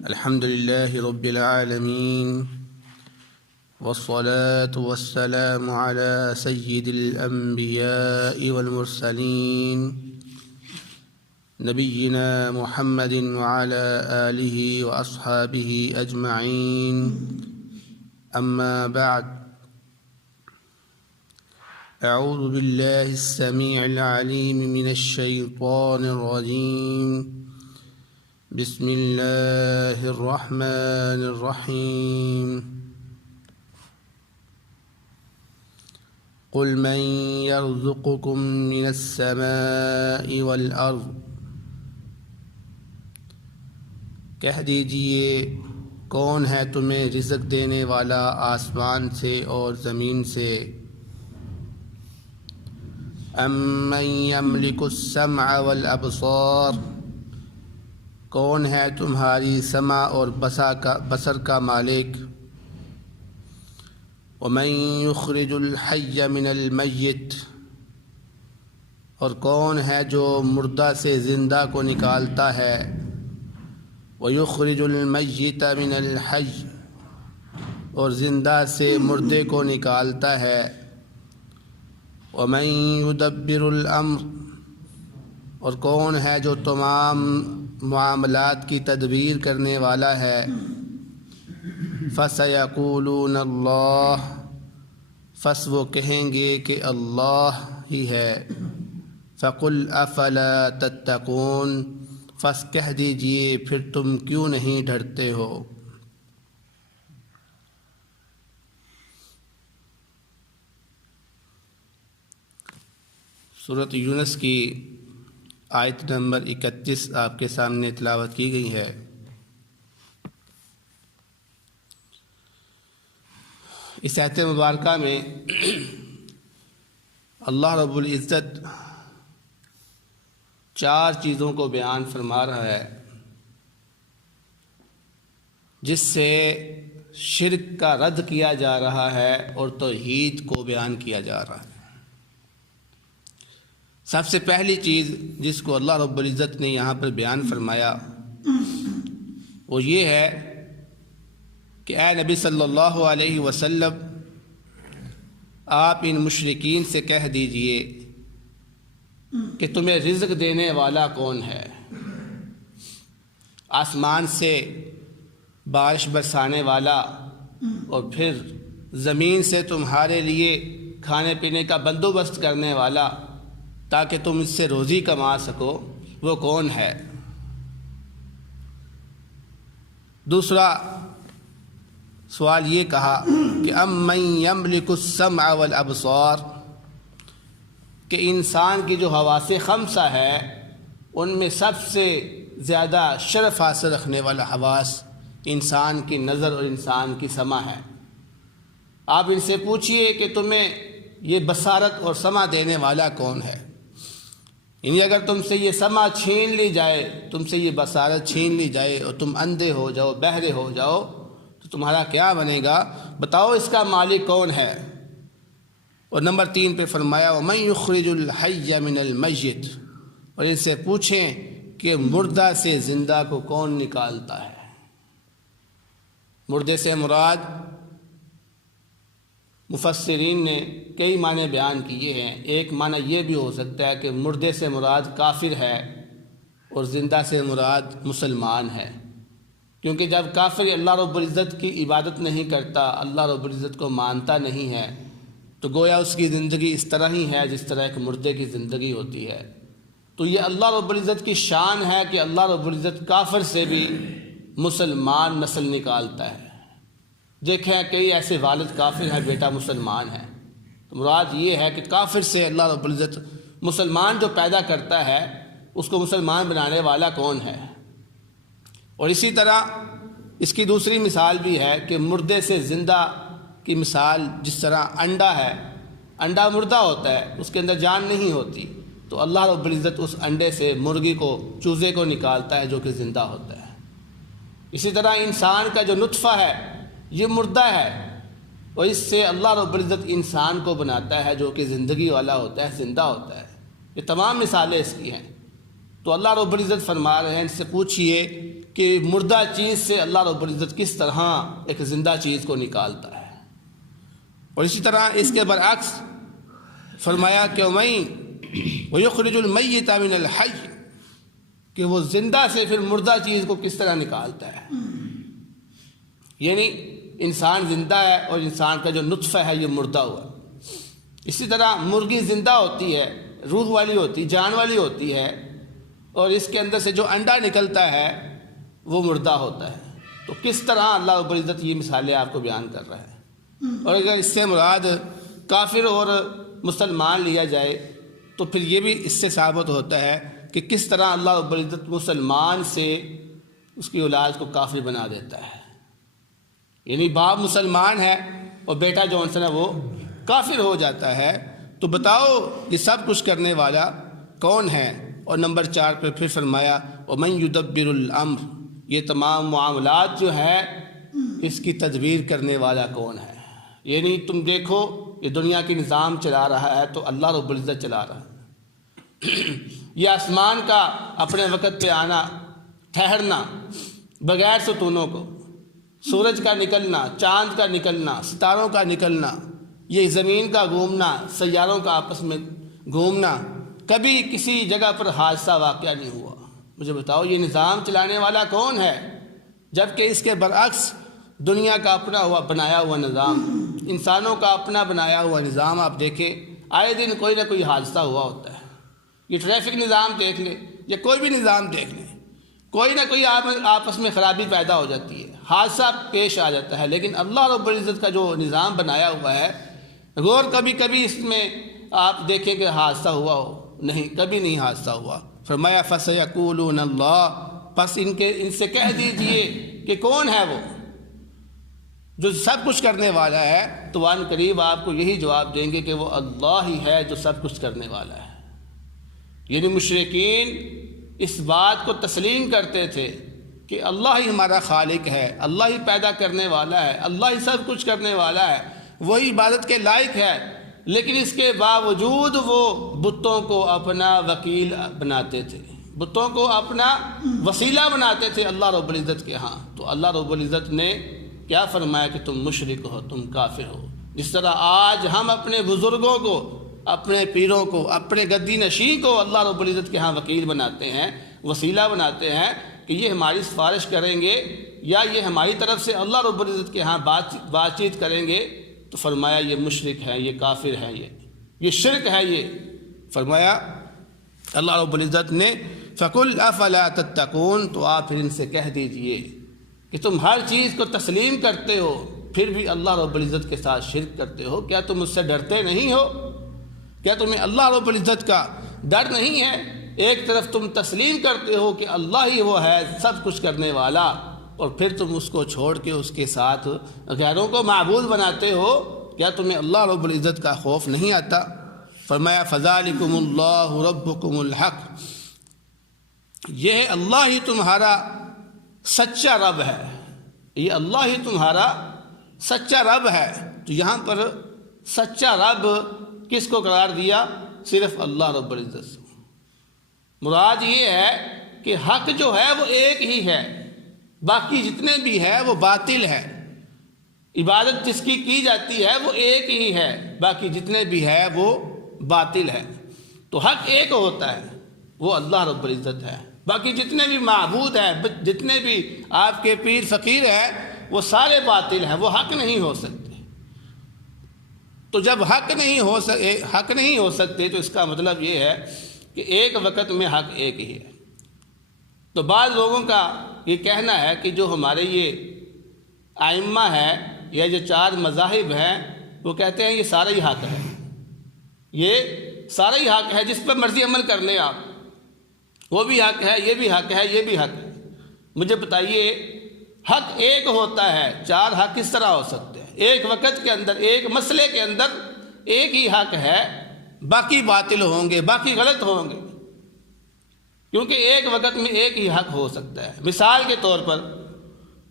الحمد لله رب العالمين والصلاة والسلام على سيد الأنبياء والمرسلين نبينا محمد وعلى آله وأصحابه أجمعين أما بعد أعوذ بالله السميع العليم من الشيطان الرجيم بسم الله الرحمن الرحيم قل من يرزقكم من السماء والأرض کہہ دیجئے کون ہے تمہیں رزق دینے والا آسمان سے اور زمین سے امن یملک السمع والابصار کون ہے تمہاری سمع اور بصر کا مالک ومن یخرج الحی من المیت اور کون ہے جو مردہ سے زندہ کو نکالتا ہے ویخرج المیت من الحی اور زندہ سے مردے کو نکالتا ہے ومن یدبر الامر اور کون ہے جو تمام معاملات کی تدبیر کرنے والا ہے فَسَيَقُولُونَ اللَّهُ پس وہ کہیں گے کہ اللہ ہی ہے فَقُلْ أَفَلَا تَتَّقُونَ پس کہہ دیجئے پھر تم کیوں نہیں ڈرتے ہو۔ سورۃ یونس کی آیت نمبر 31 آپ کے سامنے تلاوت کی گئی ہے۔ اس آیت مبارکہ میں اللہ رب العزت 4 چیزوں کو بیان فرما رہا ہے جس سے شرک کا رد کیا جا رہا ہے اور توحید کو بیان کیا جا رہا ہے۔ سب سے پہلی چیز جس کو اللہ رب العزت نے یہاں پر بیان فرمایا وہ یہ ہے کہ اے نبی صلی اللہ علیہ وسلم آپ ان مشرکین سے کہہ دیجئے کہ تمہیں رزق دینے والا کون ہے، آسمان سے بارش برسانے والا اور پھر زمین سے تمہارے لیے کھانے پینے کا بندوبست کرنے والا تاکہ تم اس سے روزی کما سکو، وہ کون ہے۔ دوسرا سوال یہ کہا کہ امن یملک السمع والابصار کہ انسان کی جو حواس خمسہ ہے ان میں سب سے زیادہ شرف حاصل رکھنے والا حواس انسان کی نظر اور انسان کی سمع ہے۔ آپ ان سے پوچھئے کہ تمہیں یہ بصارت اور سمع دینے والا کون ہے، یعنی اگر تم سے یہ سمع چھین لی جائے، تم سے یہ بصارت چھین لی جائے اور تم اندھے ہو جاؤ، بہرے ہو جاؤ تو تمہارا کیا بنے گا، بتاؤ اس کا مالک کون ہے۔ اور نمبر 3 پہ فرمایا وَمَن يُخْرِجُ الْحَيَّ مِنَ الْمَيِّتِ اور ان سے پوچھیں کہ مردہ سے زندہ کو کون نکالتا ہے۔ مردے سے مراد مفسرین نے کئی معنی بیان کیے ہیں۔ ایک معنی یہ بھی ہو سکتا ہے کہ مردے سے مراد کافر ہے اور زندہ سے مراد مسلمان ہے، کیونکہ جب کافر اللہ رب العزت کی عبادت نہیں کرتا، اللہ رب العزت کو مانتا نہیں ہے، تو گویا اس کی زندگی اس طرح ہی ہے جس طرح ایک مردے کی زندگی ہوتی ہے۔ تو یہ اللہ رب العزت کی شان ہے کہ اللہ رب العزت کافر سے بھی مسلمان نسل نکالتا ہے۔ دیکھیں کئی ایسے والد کافر ہیں، بیٹا مسلمان ہے، تو مراد یہ ہے کہ کافر سے اللہ رب العزت مسلمان جو پیدا کرتا ہے اس کو مسلمان بنانے والا کون ہے۔ اور اسی طرح اس کی دوسری مثال بھی ہے کہ مردے سے زندہ کی مثال جس طرح انڈا ہے، انڈا مردہ ہوتا ہے، اس کے اندر جان نہیں ہوتی، تو اللہ رب العزت اس انڈے سے مرغی کو، چوزے کو نکالتا ہے جو کہ زندہ ہوتا ہے۔ اسی طرح انسان کا جو نطفہ ہے یہ مردہ ہے اور اس سے اللہ رب العزت انسان کو بناتا ہے جو کہ زندگی والا ہوتا ہے، زندہ ہوتا ہے۔ یہ تمام مثالیں اس کی ہیں۔ تو اللہ رب العزت فرما رہے ہیں ان سے پوچھئے کہ کہ مردہ چیز سے اللہ رب العزت کس طرح ایک زندہ چیز کو نکالتا ہے۔ اور اسی طرح اس کے برعکس فرمایا کہ وَيُخْرِجُ الْمَيِّتَ مِنَ الْحَيِّ، کہ وہ زندہ سے پھر مردہ چیز کو کس طرح نکالتا ہے۔ یعنی انسان زندہ ہے اور انسان کا جو نطفہ ہے یہ مردہ ہوا۔ اسی طرح مرغی زندہ ہوتی ہے، روح والی ہوتی، جان والی ہوتی ہے، اور اس کے اندر سے جو انڈا نکلتا ہے وہ مردہ ہوتا ہے۔ تو کس طرح اللہ رب العزت یہ مثالیں آپ کو بیان کر رہا ہے۔ اور اگر اس سے مراد کافر اور مسلمان لیا جائے تو پھر یہ بھی اس سے ثابت ہوتا ہے کہ کس طرح اللہ رب العزت مسلمان سے اس کی اولاد کو کافر بنا دیتا ہے۔ یعنی باپ مسلمان ہے اور بیٹا جو ہے وہ کافر ہو جاتا ہے۔ تو بتاؤ یہ سب کچھ کرنے والا کون ہے؟ اور نمبر 4 پہ پھر فرمایا وَمَن يُدَبِّرُ الْأَمْرَ، یہ تمام معاملات جو ہے اس کی تدبیر کرنے والا کون ہے؟ یعنی تم دیکھو یہ دنیا کی نظام چلا رہا ہے تو اللہ رب العزت چلا رہا ہے۔ یہ آسمان کا اپنے وقت پہ آنا ٹھہرنا بغیر ستونوں کو، سورج کا نکلنا، چاند کا نکلنا، ستاروں کا نکلنا، یہ زمین کا گھومنا، سیاروں کا آپس میں گھومنا، کبھی کسی جگہ پر حادثہ واقعہ نہیں ہوا۔ مجھے بتاؤ یہ نظام چلانے والا کون ہے؟ جبکہ اس کے برعکس دنیا کا اپنا بنایا ہوا نظام، انسانوں کا اپنا بنایا ہوا نظام آپ دیکھیں، آئے دن کوئی نہ کوئی حادثہ ہوا ہوتا ہے۔ یہ ٹریفک نظام دیکھ لیں یا کوئی بھی نظام دیکھ لیں، کوئی نہ کوئی آپس میں خرابی پیدا ہو جاتی ہے، حادثہ پیش آ جاتا ہے۔ لیکن اللہ رب العزت کا جو نظام بنایا ہوا ہے، غور کبھی کبھی اس میں آپ دیکھیں کہ حادثہ ہوا ہو؟ نہیں، کبھی نہیں حادثہ ہوا۔ فرمایا فَسَيَقُولُونَ اللَّهُ، پس ان سے کہہ دیجئے کہ کون ہے وہ جو سب کچھ کرنے والا ہے؟ تو ان قریب آپ کو یہی جواب دیں گے کہ وہ اللہ ہی ہے جو سب کچھ کرنے والا ہے۔ یعنی مشرکین اس بات کو تسلیم کرتے تھے کہ اللہ ہی ہمارا خالق ہے، اللہ ہی پیدا کرنے والا ہے، اللہ ہی سب کچھ کرنے والا ہے، وہی عبادت کے لائق ہے، لیکن اس کے باوجود وہ بتوں کو اپنا وکیل بناتے تھے، بتوں کو اپنا وسیلہ بناتے تھے اللہ رب العزت کے ہاں۔ تو اللہ رب العزت نے کیا فرمایا کہ تم مشرک ہو، تم کافر ہو۔ جس طرح آج ہم اپنے بزرگوں کو، اپنے پیروں کو، اپنے گدی نشین کو اللہ رب العزت کے ہاں وکیل بناتے ہیں، وسیلہ بناتے ہیں کہ یہ ہماری سفارش کریں گے یا یہ ہماری طرف سے اللہ رب العزت کے ہاں بات چیت کریں گے، تو فرمایا یہ مشرک ہے، یہ کافر ہے، یہ شرک ہے۔ یہ فرمایا اللہ رب العزت نے فَقُلْ أَفَلَا تَتَّقُونَ، تو آپ پھر ان سے کہہ دیجئے کہ تم ہر چیز کو تسلیم کرتے ہو پھر بھی اللہ رب العزت کے ساتھ شرک کرتے ہو، کیا تم اس سے ڈرتے نہیں ہو؟ کیا تمہیں اللہ رب العزت کا ڈر نہیں ہے؟ ایک طرف تم تسلیم کرتے ہو کہ اللہ ہی وہ ہے سب کچھ کرنے والا، اور پھر تم اس کو چھوڑ کے اس کے ساتھ غیروں کو معبود بناتے ہو، کیا تمہیں اللہ رب العزت کا خوف نہیں آتا؟ فرمایا فَذَلِكُمُ اللَّهُ رَبُّكُمُ الْحَقُّ، یہ اللہ ہی تمہارا سچا رب ہے، یہ اللہ ہی تمہارا سچا رب ہے۔ تو یہاں پر سچا رب کس کو قرار دیا؟ صرف اللہ رب العزت سے۔ مراد یہ ہے کہ حق جو ہے وہ ایک ہی ہے، باقی جتنے بھی ہے وہ باطل ہے۔ عبادت جس کی جاتی ہے وہ ایک ہی ہے، باقی جتنے بھی ہے وہ باطل ہے۔ تو حق ایک ہوتا ہے، وہ اللہ رب العزت ہے، باقی جتنے بھی معبود ہیں، جتنے بھی آپ کے پیر فقیر ہیں، وہ سارے باطل ہیں، وہ حق نہیں ہو سکتے۔ تو جب حق نہیں ہو سکتے تو اس کا مطلب یہ ہے کہ ایک وقت میں حق ایک ہی ہے۔ تو بعض لوگوں کا یہ کہنا ہے کہ جو ہمارے یہ ائمہ ہے یا جو 4 مذاہب ہیں، وہ کہتے ہیں یہ سارا ہی حق ہے، یہ سارا ہی حق ہے، جس پر مرضی عمل کر لیں آپ، وہ بھی حق ہے، یہ بھی حق ہے، یہ بھی حق ہے۔ مجھے بتائیے حق ایک ہوتا ہے، 4 حق کس طرح ہو سکتے ہیں؟ ایک وقت کے اندر، ایک مسئلے کے اندر ایک ہی حق ہے، باقی باطل ہوں گے، باقی غلط ہوں گے، کیونکہ ایک وقت میں ایک ہی حق ہو سکتا ہے۔ مثال کے طور پر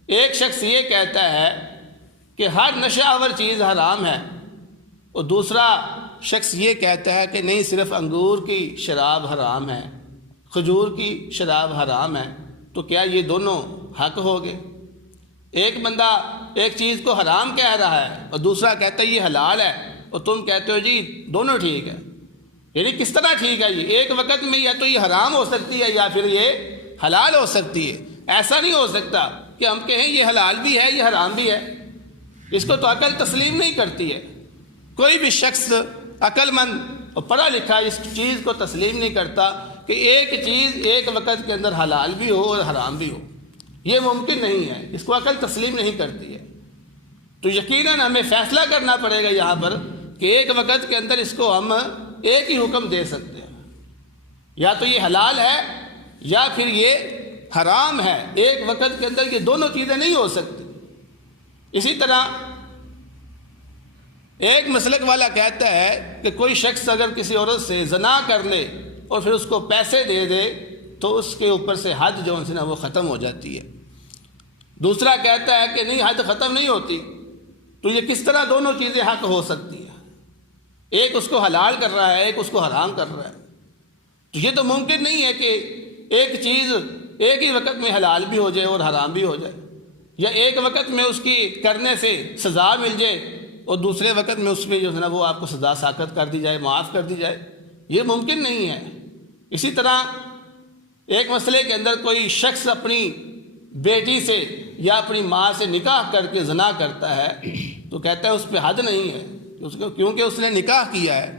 ایک شخص یہ کہتا ہے کہ ہر نشہ آور چیز حرام ہے، اور دوسرا شخص یہ کہتا ہے کہ نہیں، صرف انگور کی شراب حرام ہے، کھجور کی شراب حرام ہے۔ تو کیا یہ دونوں حق ہو گئے۔ ایک بندہ ایک چیز کو حرام کہہ رہا ہے اور دوسرا کہتا ہے یہ حلال ہے، اور تم کہتے ہو جی دونوں ٹھیک ہے۔ یعنی کس طرح ٹھیک ہے؟ یہ ایک وقت میں یا تو یہ حرام ہو سکتی ہے یا پھر یہ حلال ہو سکتی ہے۔ ایسا نہیں ہو سکتا کہ ہم کہیں یہ حلال بھی ہے یہ حرام بھی ہے، اس کو تو عقل تسلیم نہیں کرتی ہے۔ کوئی بھی شخص عقل مند اور پڑھا لکھا اس چیز کو تسلیم نہیں کرتا کہ ایک چیز ایک وقت کے اندر حلال بھی ہو اور حرام بھی ہو، یہ ممکن نہیں ہے، اس کو عقل تسلیم نہیں کرتی ہے۔ تو یقیناً ہمیں فیصلہ کرنا پڑے گا یہاں پر کہ ایک وقت کے اندر اس کو ہم ایک ہی حکم دے سکتے ہیں، یا تو یہ حلال ہے یا پھر یہ حرام ہے۔ ایک وقت کے اندر یہ دونوں چیزیں نہیں ہو سکتی۔ اسی طرح ایک مسلک والا کہتا ہے کہ کوئی شخص اگر کسی عورت سے زنا کر لے اور پھر اس کو پیسے دے دے تو اس کے اوپر سے حد جو ہے نا وہ ختم ہو جاتی ہے۔ دوسرا کہتا ہے کہ نہیں، حد ختم نہیں ہوتی۔ تو یہ کس طرح دونوں چیزیں حق ہو سکتی ہیں؟ ایک اس کو حلال کر رہا ہے، ایک اس کو حرام کر رہا ہے۔ تو یہ تو ممکن نہیں ہے کہ ایک چیز ایک ہی وقت میں حلال بھی ہو جائے اور حرام بھی ہو جائے، یا ایک وقت میں اس کی کرنے سے سزا مل جائے اور دوسرے وقت میں اس میں جو ہے نا وہ آپ کو سزا ساخت کر دی جائے، معاف کر دی جائے۔ یہ ممکن نہیں ہے۔ اسی طرح ایک مسئلے کے اندر کوئی شخص اپنی بیٹی سے یا اپنی ماں سے نکاح کر کے زنا کرتا ہے تو کہتا ہے اس پہ حد نہیں ہے کیونکہ اس نے نکاح کیا ہے،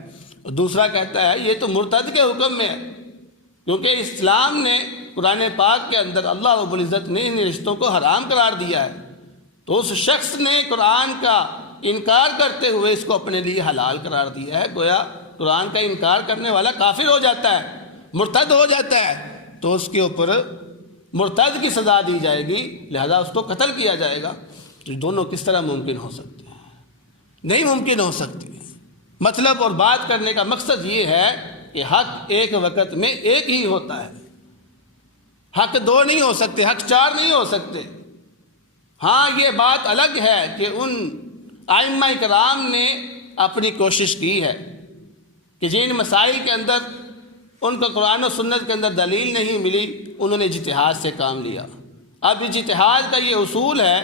اور دوسرا کہتا ہے یہ تو مرتد کے حکم میں ہے، کیونکہ اسلام نے قرآن پاک کے اندر اللہ رب العزت نے ان رشتوں کو حرام قرار دیا ہے، تو اس شخص نے قرآن کا انکار کرتے ہوئے اس کو اپنے لیے حلال قرار دیا ہے۔ گویا قرآن کا انکار کرنے والا کافر ہو جاتا ہے، مرتد ہو جاتا ہے، تو اس کے اوپر مرتد کی سزا دی جائے گی، لہذا اس کو قتل کیا جائے گا۔ تو دونوں کس طرح ممکن ہو سکتے ہیں؟ نہیں ممکن ہو سکتی۔ مطلب اور بات کرنے کا مقصد یہ ہے کہ حق ایک وقت میں ایک ہی ہوتا ہے، حق دو نہیں ہو سکتے، حق چار نہیں ہو سکتے۔ ہاں یہ بات الگ ہے کہ ان ائمہ کرام نے اپنی کوشش کی ہے کہ جن مسائل کے اندر ان کو قرآن و سنت کے اندر دلیل نہیں ملی انہوں نے اجتہاد سے کام لیا۔ اب اجتہاد کا یہ اصول ہے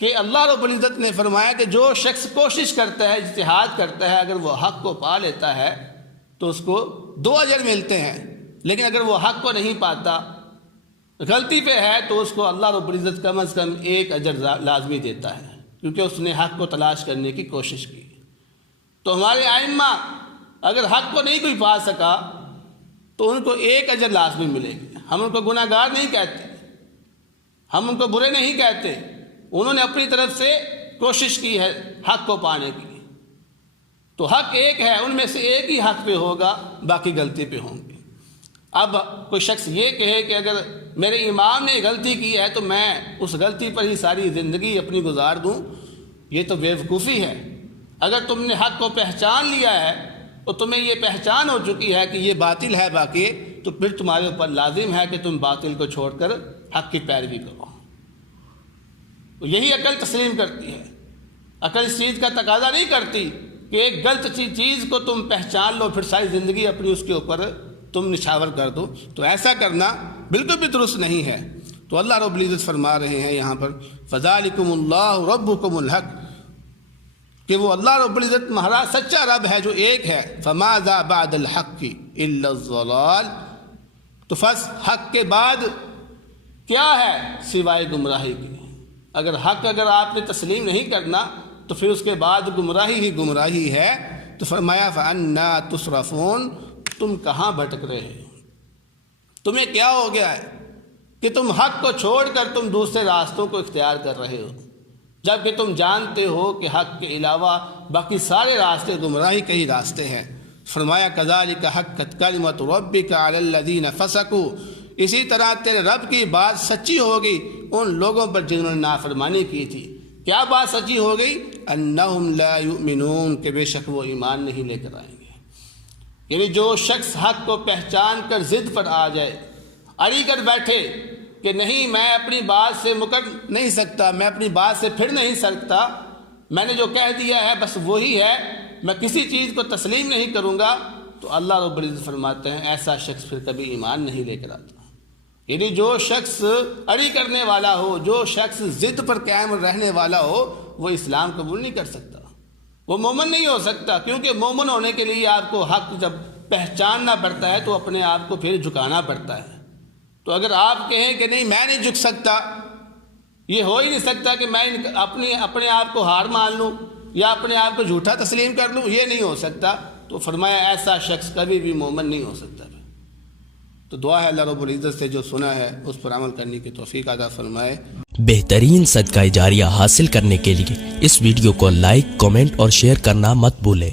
کہ اللہ رب العزت نے فرمایا کہ جو شخص کوشش کرتا ہے، اجتہاد کرتا ہے، اگر وہ حق کو پا لیتا ہے تو اس کو 2 اجر ملتے ہیں، لیکن اگر وہ حق کو نہیں پاتا، غلطی پہ ہے، تو اس کو اللہ رب العزت کم از کم 1 اجر لازمی دیتا ہے، کیونکہ اس نے حق کو تلاش کرنے کی کوشش کی۔ تو ہمارے ائمہ اگر حق کو نہیں کوئی پا سکا تو ان کو 1 اجر لازمی ملے گی۔ ہم ان کو گناہ گار نہیں کہتے، ہم ان کو برے نہیں کہتے، انہوں نے اپنی طرف سے کوشش کی ہے حق کو پانے کی۔ تو حق ایک ہے، ان میں سے ایک ہی حق پہ ہوگا، باقی غلطی پہ ہوں گے۔ اب کوئی شخص یہ کہے کہ اگر میرے امام نے غلطی کی ہے تو میں اس غلطی پر ہی ساری زندگی اپنی گزار دوں، یہ تو بیوقوفی ہے۔ اگر تم نے حق کو پہچان لیا ہے اور تمہیں یہ پہچان ہو چکی ہے کہ یہ باطل ہے باقی، تو پھر تمہارے اوپر لازم ہے کہ تم باطل کو چھوڑ کر حق کی پیروی کرو۔ تو یہی عقل تسلیم کرتی ہے۔ عقل اس چیز کا تقاضا نہیں کرتی کہ ایک غلط چیز کو تم پہچان لو پھر ساری زندگی اپنی اس کے اوپر تم نچھاور کر دو، تو ایسا کرنا بالکل بھی درست نہیں ہے۔ تو اللہ رب العزت فرما رہے ہیں یہاں پر فَذَلِكُمُ اللَّهُ رَبُّكُمُ الْحَقُّ، کہ وہ اللہ رب العزت مہارا سچا رب ہے جو ایک ہے۔ فَمَاذَا بَعْدَ الْحَقِّ إِلَّا الضَّلَالُ، تو بس حق کے بعد کیا ہے سوائے گمراہی کے۔ اگر حق آپ نے تسلیم نہیں کرنا تو پھر اس کے بعد گمراہی ہی گمراہی ہے۔ تو فرمایا فَأَنَّا تُصْرَفُونَ، تم کہاں بھٹک رہے ہو؟ تمہیں کیا ہو گیا ہے کہ تم حق کو چھوڑ کر تم دوسرے راستوں کو اختیار کر رہے ہو، جبکہ تم جانتے ہو کہ حق کے علاوہ باقی سارے راستے گمراہی کے ہی راستے ہیں۔ فرمایا کذالک حقت کلمۃ ربک علی الذین فسقوا، اسی طرح تیرے رب کی بات سچی ہوگی ان لوگوں پر جنہوں نے نافرمانی کی تھی۔ کیا بات سچی ہو گئی؟ انہم لا یؤمنون، کہ بے شک وہ ایمان نہیں لے کر آئیں گے۔ یعنی جو شخص حق کو پہچان کر ضد پر آ جائے، اڑی کر بیٹھے کہ نہیں میں اپنی بات سے مکر نہیں سکتا، میں اپنی بات سے پھر نہیں سکتا، میں نے جو کہہ دیا ہے بس وہی ہے، میں کسی چیز کو تسلیم نہیں کروں گا، تو اللہ رب العزت فرماتے ہیں ایسا شخص پھر کبھی ایمان نہیں لے کر آتا۔ یعنی جو شخص اڑی کرنے والا ہو، جو شخص ضد پر قائم رہنے والا ہو، وہ اسلام قبول نہیں کر سکتا، وہ مومن نہیں ہو سکتا، کیونکہ مومن ہونے کے لیے آپ کو حق جب پہچاننا پڑتا ہے تو اپنے آپ کو پھر جھکانا پڑتا ہے۔ تو اگر آپ کہیں کہ نہیں میں نہیں جھک سکتا، یہ ہو ہی نہیں سکتا کہ میں اپنے آپ کو ہار مان لوں یا اپنے آپ کو جھوٹا تسلیم کر لوں، یہ نہیں ہو سکتا، تو فرمایا ایسا شخص کبھی بھی مومن نہیں ہو سکتا۔ تو دعا ہے اللہ رب العزت سے جو سنا ہے اس پر عمل کرنے کی توفیق عطا فرمائے۔ بہترین صدقہ جاریہ حاصل کرنے کے لیے اس ویڈیو کو لائک، کمنٹ اور شیئر کرنا مت بھولیں۔